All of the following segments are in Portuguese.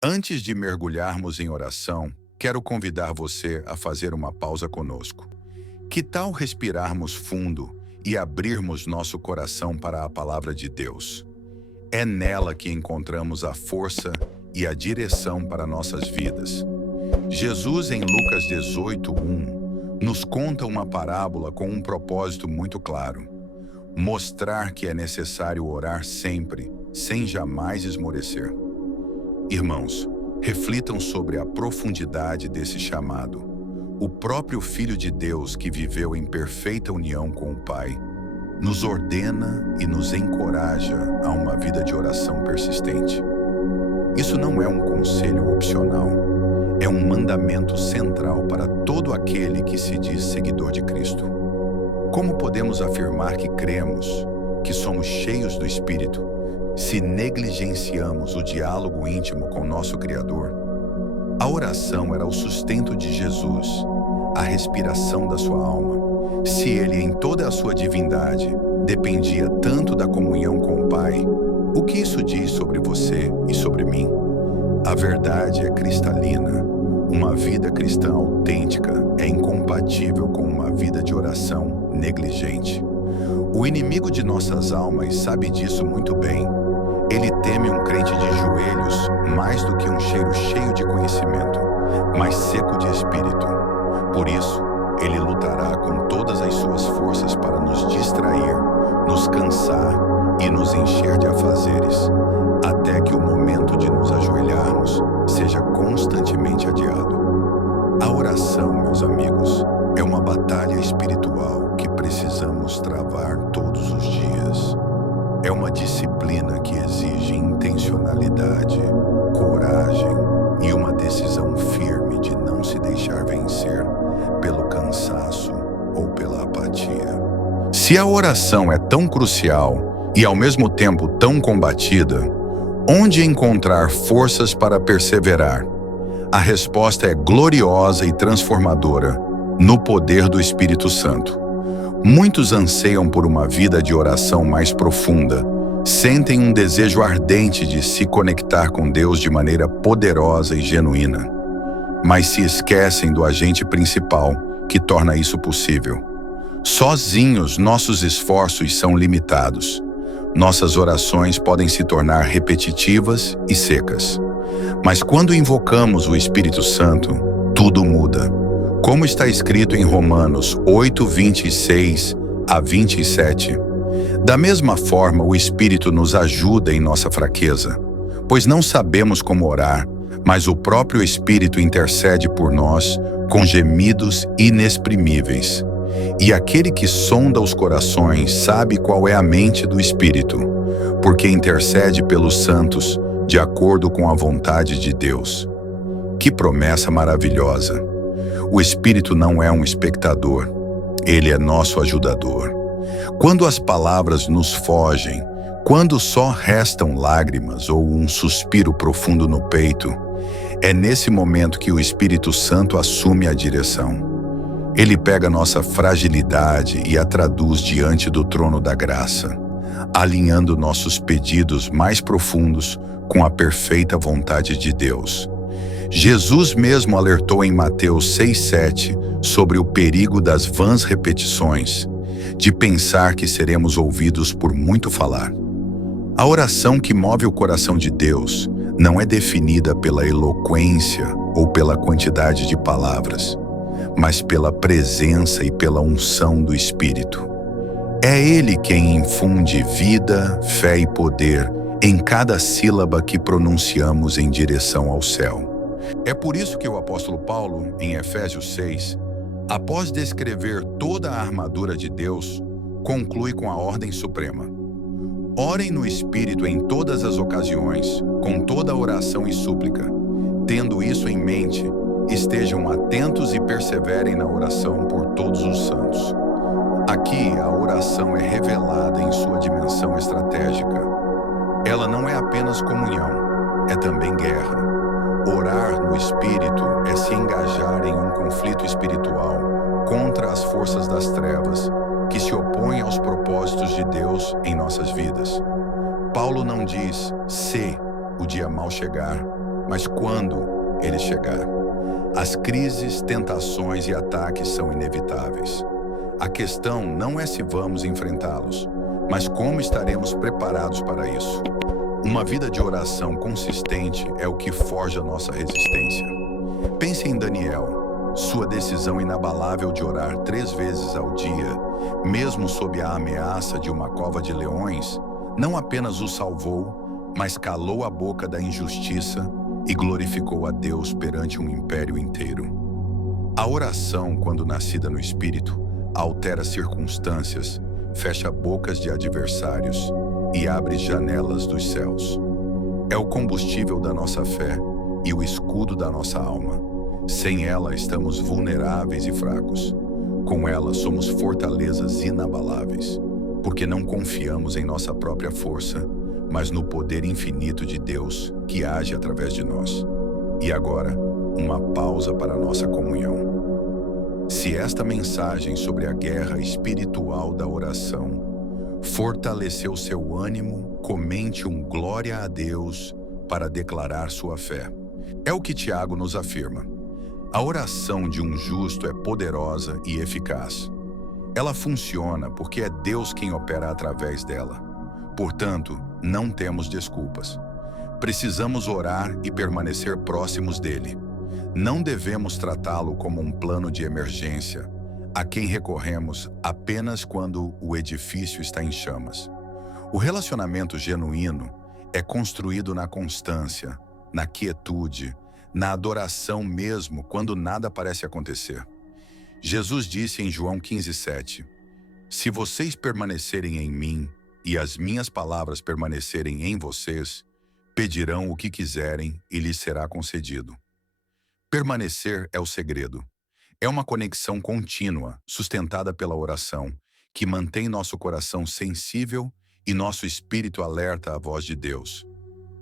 Antes de mergulharmos em oração, quero convidar você a fazer uma pausa conosco. Que tal respirarmos fundo e abrirmos nosso coração para a palavra de Deus? É nela que encontramos a força e a direção para nossas vidas. Jesus, em Lucas 18:1, nos conta uma parábola com um propósito muito claro: mostrar que é necessário orar sempre, sem jamais esmorecer. Irmãos, reflitam sobre a profundidade desse chamado. O próprio Filho de Deus, que viveu em perfeita união com o Pai, nos ordena e nos encoraja a uma vida de oração persistente. Isso não é um conselho opcional, é um mandamento central para todo aquele que se diz seguidor de Cristo. Como podemos afirmar que cremos, que somos cheios do Espírito, se negligenciamos o diálogo íntimo com nosso Criador? A oração era o sustento de Jesus, a respiração da sua alma. Se ele, em toda a sua divindade, dependia tanto da comunhão com o Pai, o que isso diz sobre você e sobre mim? A verdade é cristalina. Uma vida cristã autêntica é incompatível com uma vida de oração negligente. O inimigo de nossas almas sabe disso muito bem. Ele teme um crente de joelhos mais do que um cheiro cheio de conhecimento, mas seco de espírito. Por isso, ele lutará com todas as suas forças para nos distrair, nos cansar e nos encher de afazeres, até que o momento de nos ajoelharmos seja constantemente adiado. A oração, meus amigos, é uma batalha espiritual que precisamos travar todos os dias. É uma disciplina que exige intencionalidade, coragem e uma decisão firme de não se deixar vencer pelo cansaço ou pela apatia. Se a oração é tão crucial e ao mesmo tempo tão combatida, onde encontrar forças para perseverar? A resposta é gloriosa e transformadora no poder do Espírito Santo. Muitos anseiam por uma vida de oração mais profunda, sentem um desejo ardente de se conectar com Deus de maneira poderosa e genuína, mas se esquecem do agente principal que torna isso possível. Sozinhos, nossos esforços são limitados. Nossas orações podem se tornar repetitivas e secas. Mas quando invocamos o Espírito Santo, tudo muda. Como está escrito em Romanos 8:26 a 27, da mesma forma o Espírito nos ajuda em nossa fraqueza, pois não sabemos como orar, mas o próprio Espírito intercede por nós com gemidos inexprimíveis. E aquele que sonda os corações sabe qual é a mente do Espírito, porque intercede pelos santos de acordo com a vontade de Deus. Que promessa maravilhosa! O Espírito não é um espectador, ele é nosso ajudador. Quando as palavras nos fogem, quando só restam lágrimas ou um suspiro profundo no peito, é nesse momento que o Espírito Santo assume a direção. Ele pega nossa fragilidade e a traduz diante do trono da graça, alinhando nossos pedidos mais profundos com a perfeita vontade de Deus. Jesus mesmo alertou em Mateus 6:7 sobre o perigo das vãs repetições, de pensar que seremos ouvidos por muito falar. A oração que move o coração de Deus não é definida pela eloquência ou pela quantidade de palavras, mas pela presença e pela unção do Espírito. É Ele quem infunde vida, fé e poder em cada sílaba que pronunciamos em direção ao céu. É por isso que o apóstolo Paulo, em Efésios 6, após descrever toda a armadura de Deus, conclui com a ordem suprema: orem no Espírito em todas as ocasiões, com toda oração e súplica. Tendo isso em mente, estejam atentos e perseverem na oração por todos os santos. Aqui, a oração é revelada em sua dimensão estratégica. Ela não é apenas comunhão, é também guerra. Orar no Espírito é se engajar em um conflito espiritual contra as forças das trevas que se opõem aos propósitos de Deus em nossas vidas. Paulo não diz se o dia mal chegar, mas quando ele chegar. As crises, tentações e ataques são inevitáveis. A questão não é se vamos enfrentá-los, mas como estaremos preparados para isso. Uma vida de oração consistente é o que forja nossa resistência. Pense em Daniel. Sua decisão inabalável de orar 3 vezes ao dia, mesmo sob a ameaça de uma cova de leões, não apenas o salvou, mas calou a boca da injustiça e glorificou a Deus perante um império inteiro. A oração, quando nascida no Espírito, altera circunstâncias, fecha bocas de adversários e abre janelas dos céus. É o combustível da nossa fé e o escudo da nossa alma. Sem ela, estamos vulneráveis e fracos. Com ela, somos fortalezas inabaláveis, porque não confiamos em nossa própria força, mas no poder infinito de Deus que age através de nós. E agora, uma pausa para a nossa comunhão. Se esta mensagem sobre a guerra espiritual da oração fortaleceu seu ânimo, comente um glória a Deus para declarar sua fé. É o que Tiago nos afirma. A oração de um justo é poderosa e eficaz. Ela funciona porque é Deus quem opera através dela. Portanto, não temos desculpas. Precisamos orar e permanecer próximos dele. Não devemos tratá-lo como um plano de emergência, a quem recorremos apenas quando o edifício está em chamas. O relacionamento genuíno é construído na constância, na quietude, na adoração mesmo quando nada parece acontecer. Jesus disse em João 15:7, "Se vocês permanecerem em mim e as minhas palavras permanecerem em vocês, pedirão o que quiserem e lhes será concedido." Permanecer é o segredo. É uma conexão contínua, sustentada pela oração, que mantém nosso coração sensível e nosso espírito alerta à voz de Deus.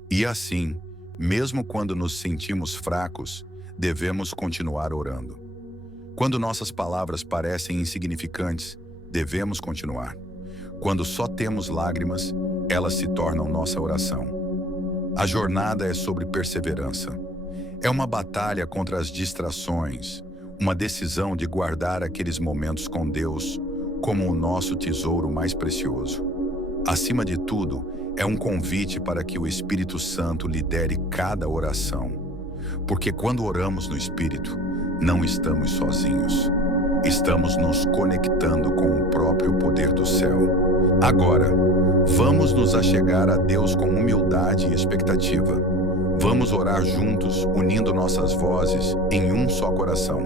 E assim, mesmo quando nos sentimos fracos, devemos continuar orando. Quando nossas palavras parecem insignificantes, devemos continuar. Quando só temos lágrimas, elas se tornam nossa oração. A jornada é sobre perseverança. É uma batalha contra as distrações, uma decisão de guardar aqueles momentos com Deus como o nosso tesouro mais precioso. Acima de tudo, é um convite para que o Espírito Santo lidere cada oração. Porque quando oramos no Espírito, não estamos sozinhos. Estamos nos conectando com o próprio poder do céu. Agora, vamos nos achegar a Deus com humildade e expectativa. Vamos orar juntos, unindo nossas vozes em um só coração.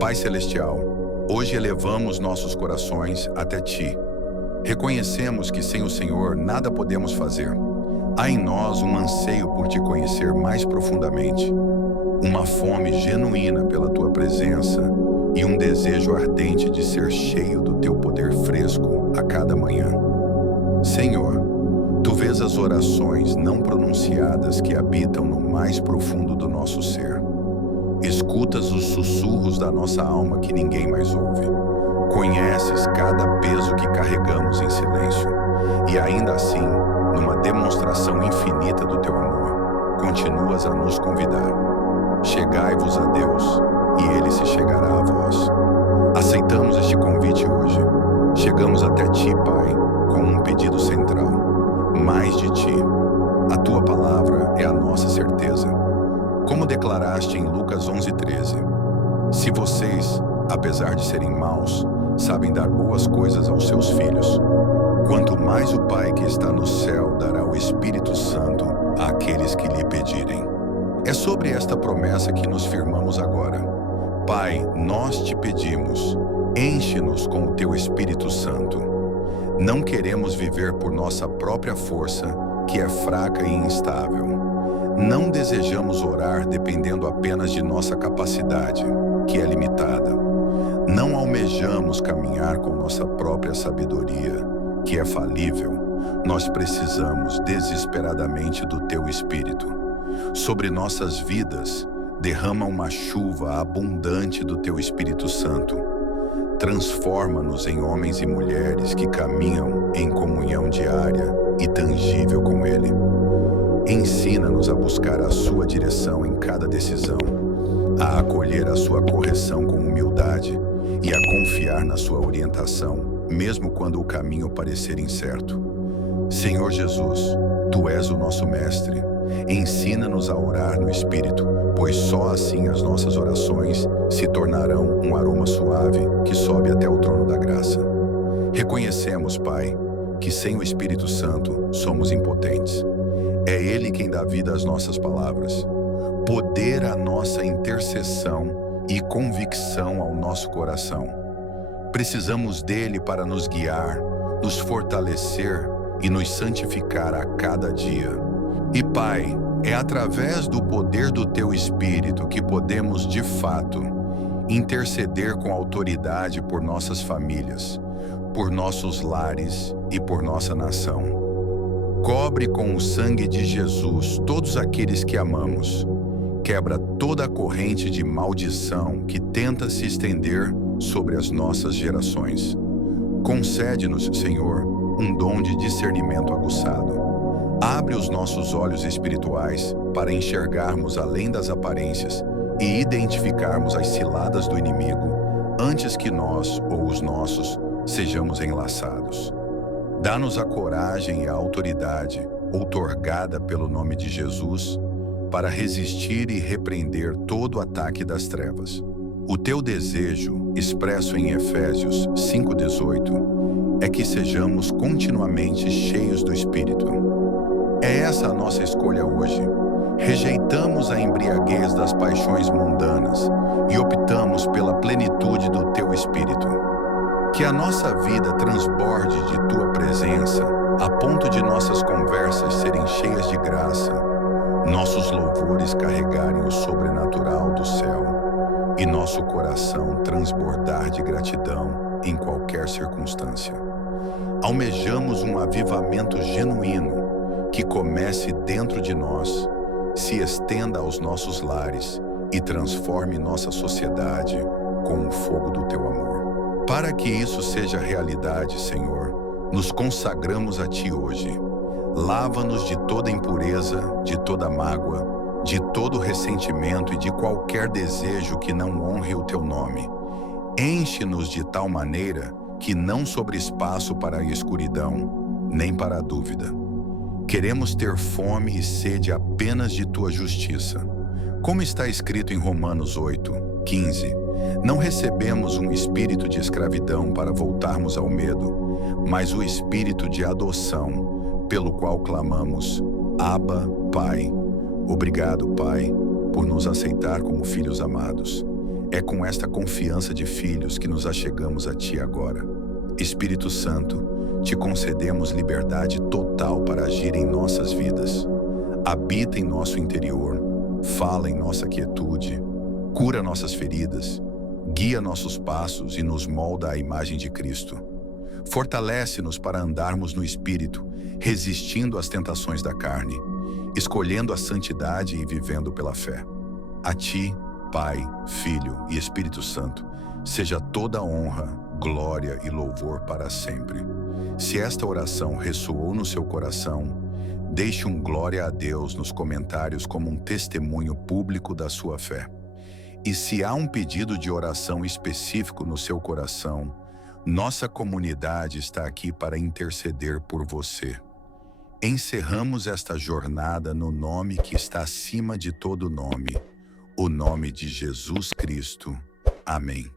Pai Celestial, hoje elevamos nossos corações até Ti. Reconhecemos que sem o Senhor nada podemos fazer. Há em nós um anseio por Te conhecer mais profundamente, uma fome genuína pela Tua presença e um desejo ardente de ser cheio do Teu poder fresco a cada manhã. Senhor, Tu vês as orações não pronunciadas que habitam no mais profundo do nosso ser. Escutas os sussurros da nossa alma que ninguém mais ouve. Conheces cada peso que carregamos em silêncio. E ainda assim, numa demonstração infinita do Teu amor, continuas a nos convidar. Chegai-vos a Deus, e Ele se chegará a vós. Aceitamos este convite hoje. Chegamos até Ti, Pai, com um pedido central. Mais de Ti. A Tua palavra é a nossa certeza. Como declaraste em Lucas 11:13, se vocês, apesar de serem maus, sabem dar boas coisas aos seus filhos, quanto mais o Pai que está no céu dará o Espírito Santo àqueles que lhe pedirem. É sobre esta promessa que nos firmamos agora. Pai, nós te pedimos, enche-nos com o Teu Espírito Santo. Não queremos viver por nossa própria força, que é fraca e instável. Não desejamos orar dependendo apenas de nossa capacidade, que é limitada. Não almejamos caminhar com nossa própria sabedoria, que é falível. Nós precisamos desesperadamente do Teu Espírito. Sobre nossas vidas, derrama uma chuva abundante do Teu Espírito Santo. Transforma-nos em homens e mulheres que caminham em comunhão diária e tangível com Ele. Ensina-nos a buscar a sua direção em cada decisão, a acolher a sua correção com humildade e a confiar na sua orientação, mesmo quando o caminho parecer incerto. Senhor Jesus, Tu és o nosso mestre. Ensina-nos a orar no Espírito, pois só assim as nossas orações se tornarão um aroma suave que sobe até o trono da graça. Reconhecemos, Pai, que sem o Espírito Santo somos impotentes. É Ele quem dá vida às nossas palavras, poder à nossa intercessão e convicção ao nosso coração. Precisamos dele para nos guiar, nos fortalecer e nos santificar a cada dia. E Pai, é através do poder do Teu Espírito que podemos, de fato, interceder com autoridade por nossas famílias, por nossos lares e por nossa nação. Cobre com o sangue de Jesus todos aqueles que amamos. Quebra toda a corrente de maldição que tenta se estender sobre as nossas gerações. Concede-nos, Senhor, um dom de discernimento aguçado. Abre os nossos olhos espirituais para enxergarmos além das aparências e identificarmos as ciladas do inimigo antes que nós ou os nossos sejamos enlaçados. Dá-nos a coragem e a autoridade, outorgada pelo nome de Jesus, para resistir e repreender todo ataque das trevas. O Teu desejo, expresso em Efésios 5,18, é que sejamos continuamente cheios do Espírito. É essa a nossa escolha hoje. Rejeitamos a embriaguez das paixões mundanas e optamos pela plenitude do Teu Espírito. Que a nossa vida transborde de Tua presença, a ponto de nossas conversas serem cheias de graça, nossos louvores carregarem o sobrenatural do céu e nosso coração transbordar de gratidão em qualquer circunstância. Almejamos um avivamento genuíno que comece dentro de nós, se estenda aos nossos lares e transforme nossa sociedade com o fogo do Teu amor. Para que isso seja realidade, Senhor, nos consagramos a Ti hoje. Lava-nos de toda impureza, de toda mágoa, de todo ressentimento e de qualquer desejo que não honre o Teu nome. Enche-nos de tal maneira que não sobre espaço para a escuridão, nem para a dúvida. Queremos ter fome e sede apenas de Tua justiça. Como está escrito em Romanos 8:15, não recebemos um espírito de escravidão para voltarmos ao medo, mas o espírito de adoção, pelo qual clamamos, Abba, Pai. Obrigado, Pai, por nos aceitar como filhos amados. É com esta confiança de filhos que nos achegamos a Ti agora. Espírito Santo, Te concedemos liberdade total para agir em nossas vidas. Habita em nosso interior, fala em nossa quietude, cura nossas feridas, guia nossos passos e nos molda à imagem de Cristo. Fortalece-nos para andarmos no Espírito, resistindo às tentações da carne, escolhendo a santidade e vivendo pela fé. A Ti, Pai, Filho e Espírito Santo, seja toda honra, glória e louvor para sempre. Se esta oração ressoou no seu coração, deixe um glória a Deus nos comentários como um testemunho público da sua fé. E se há um pedido de oração específico no seu coração, nossa comunidade está aqui para interceder por você. Encerramos esta jornada no nome que está acima de todo nome, o nome de Jesus Cristo. Amém.